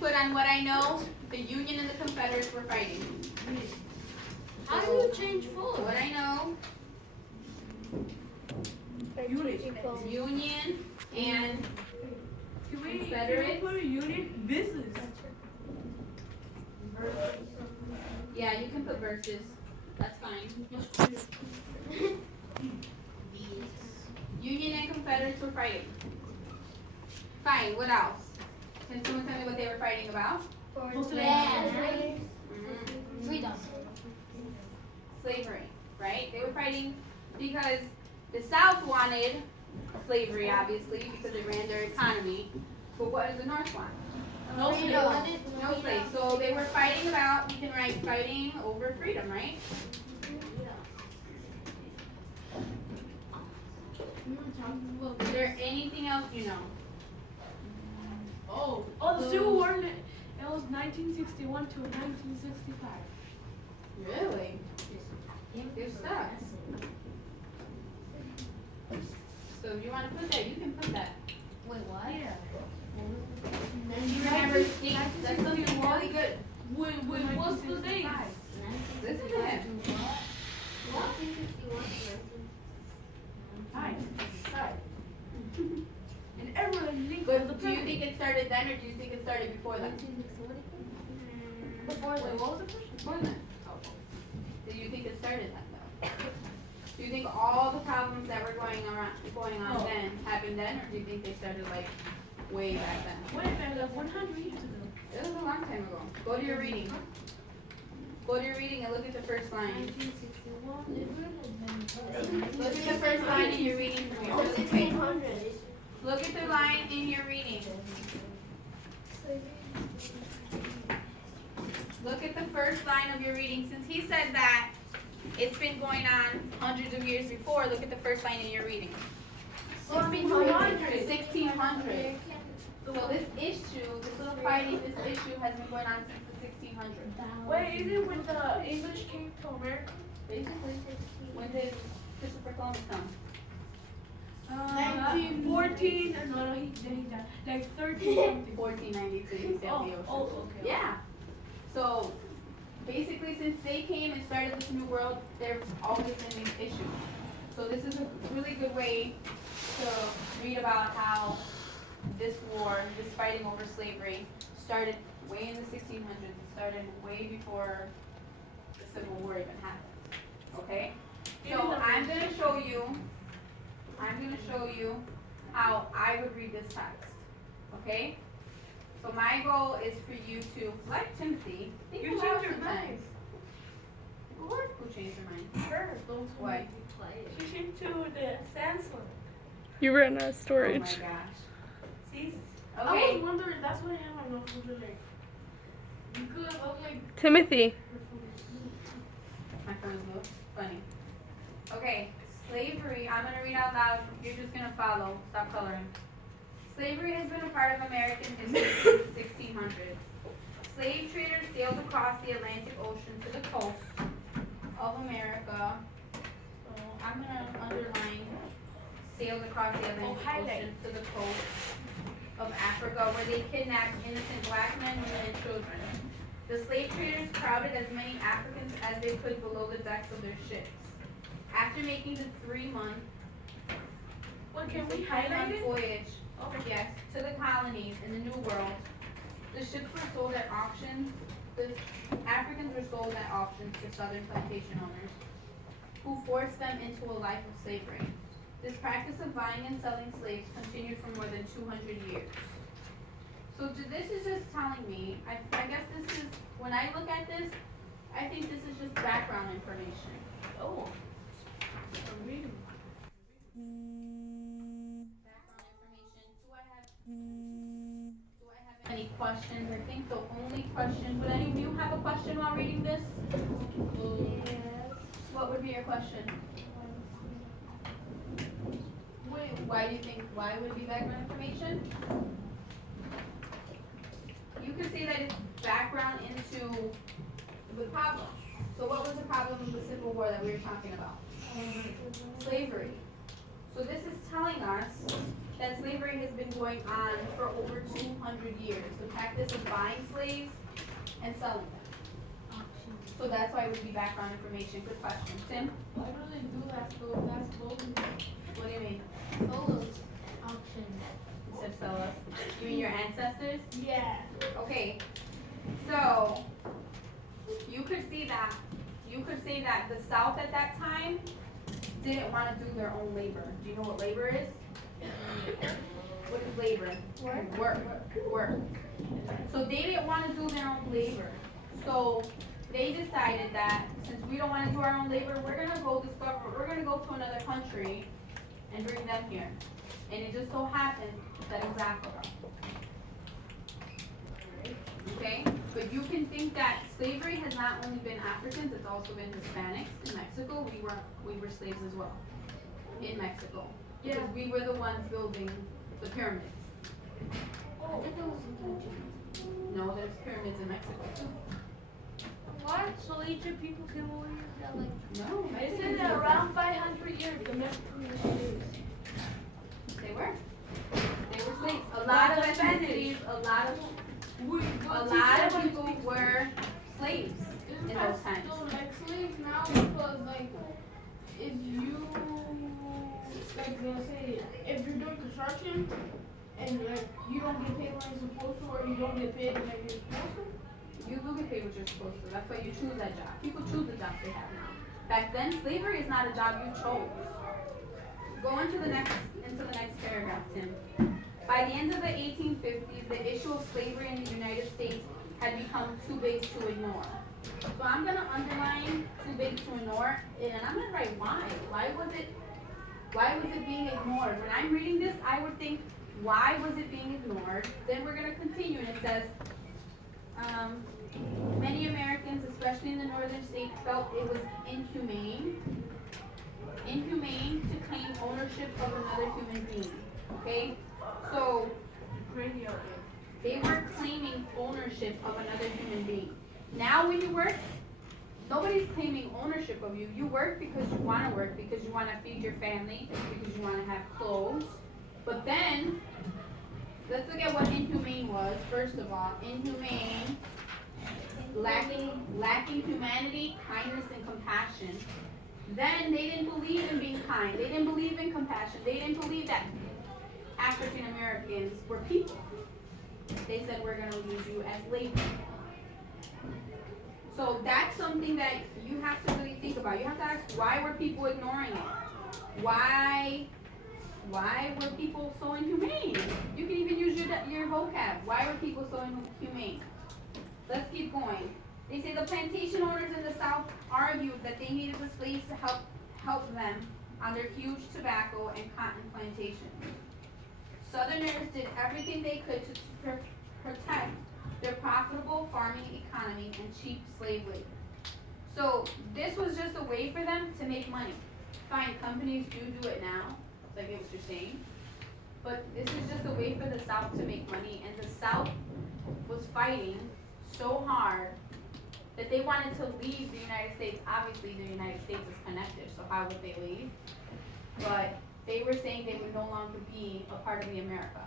put on what I know, the Union and the Confederates were fighting. How do you change phones? What I know, Union and Confederates. Union business. Yeah, you can put verses. That's fine. Union and Confederates were fighting. Fine, what else? Can someone tell me what they were fighting about? Freedom. Slavery, right? They were fighting because the South wanted slavery, obviously, because it ran their economy. But what did the North want? No Freedom. No slaves. So they were fighting about, we can write fighting over freedom, right? Is there anything else you know? Oh, the Civil War. It was 1961 to 1965. Really? Good stuff. So if you want to put that, you can put that. Wait, what? Yeah. And you remember dates. That's something really good. Wait, what's the date? Listen to him. Five. And everyone linked But do you think it started then, or do you think it started before then? Before Wait, the what was the question? Before then. Do you think it started then, though? Do you think all the problems that were going on No. then happened then, or do you think they started like way back then? Wait a minute, like 100 years ago. It was a long time ago. Go to your reading. Go to your reading and look at the first line. Look at the first line in your reading for me. Really quick. Look at the line in your reading. Look at the first line of your reading. Since he said that it's been going on hundreds of years before, look at the first line in your reading. 1600. So this issue, this little fighting, this issue has been going on since the 1600s. Wait, is it when the English came to America? Basically, when did Christopher Columbus come? 1914. No, he died. Like 13 something. 1492, he sailed the ocean. Oh, okay. Yeah. So basically, since they came and started this new world, there's always been these issues. So this is a really good way to read about how this war, this fighting over slavery, started way in the 1600s. It started way before the Civil War even happened. Okay? So I'm gonna show you how I would read this text. Okay? So my goal is for you to, like Timothy, think You aloud changed your sometimes. mind. Who changed your mind? Her. Why? She changed to the Samsung. You ran out of Oh storage. my gosh. See? I Okay. was wondering, that's why I have my notebook like. Because I'm like. Timothy. My phone's low. Funny. Okay. Slavery, I'm going to read out loud. You're just going to follow. Stop coloring. Slavery has been a part of American history since the 1600s. Slave traders sailed across the Atlantic Ocean to the coast of America. So I'm going to underline sailed across the Atlantic Ocean to the coast of Africa, where they kidnapped innocent black men, women, and children. The slave traders crowded as many Africans as they could below the decks of their ships. After making the 3-month Well, can we highlight it? voyage, yes, to the colonies in the New World, the ships were sold at auctions. The Africans were sold at auctions to southern plantation owners, who forced them into a life of slavery. This practice of buying and selling slaves continued for more than 200 years. So this is just telling me, I guess this is, when I look at this, I think this is just background information. Oh. I'm reading. Background information. Do I have any questions? I think the only question, would any of you have a question while reading this? What would be your question? Wait, why would it be background information? You could say that it's background into the problem. So what was the problem of the Civil War that we were talking about? Slavery. So this is telling us that slavery has been going on for over 200 years. The practice of buying slaves and selling them. So that's why it would be background information. Good question. Tim, Why do they do that though? That's clothing. what do you mean? Solos. Auction. Instead of sell us? You mean your ancestors? Yeah. Okay, so you could see that, you could say that the South at that time didn't want to do their own labor. Do you know what labor is? What is labor? Work. So they didn't want to do their own labor. So they decided that since we don't want to do our own labor, we're gonna go to another country and bring them here. And it just so happened that it was Africa. Okay, but you can think that slavery has not only been Africans, it's also been Hispanics. In Mexico, we were slaves as well. In Mexico. Yeah. Because we were the ones building the pyramids. I think it was in Egypt. No, there's pyramids in Mexico too. What? So ancient people came over here? That like No, They Mexicans said were that around 500 years the Mexicans were slaves. They were. They were slaves. A lot of ethnicities, a lot of people were slaves in those times. Still like slaves now because like if you like they'll say if you're doing construction and like you don't get paid when you're supposed to or you don't get paid when you're supposed to. You do get paid what you're supposed to. That's why you choose that job. People choose the jobs they have now. Back then, slavery is not a job you chose. Go into the next paragraph, Tim. By the end of the 1850s, the issue of slavery in the United States had become too big to ignore. So I'm gonna underline too big to ignore, and I'm gonna write why. Why was it being ignored? When I'm reading this, I would think, why was it being ignored? Then we're gonna continue, and it says, many Americans, especially in the northern states, felt it was inhumane to claim ownership of another human being. Okay? So they were claiming ownership of another human being. Now when you work, nobody's claiming ownership of you. You work because you want to work, because you want to feed your family, because you want to have clothes. But then, let's look at what inhumane was. First of all, inhumane, lacking humanity, kindness, and compassion. Then they didn't believe in being kind. They didn't believe in compassion. They didn't believe that African Americans were people. They said, we're going to use you as labor. So that's something that you have to really think about. You have to ask, why were people ignoring it? Why were people so inhumane? You can even use your vocab. Why were people so inhumane? Let's keep going. They say the plantation owners in the South argued that they needed the slaves to help them on their huge tobacco and cotton plantations. Southerners did everything they could to protect their profitable farming economy and cheap slave labor. So this was just a way for them to make money. Fine, companies do it now, like what you're saying. But this is just a way for the South to make money, and the South was fighting so hard that they wanted to leave the United States. Obviously, the United States is connected, so how would they leave? But they were saying they would no longer be a part of the America.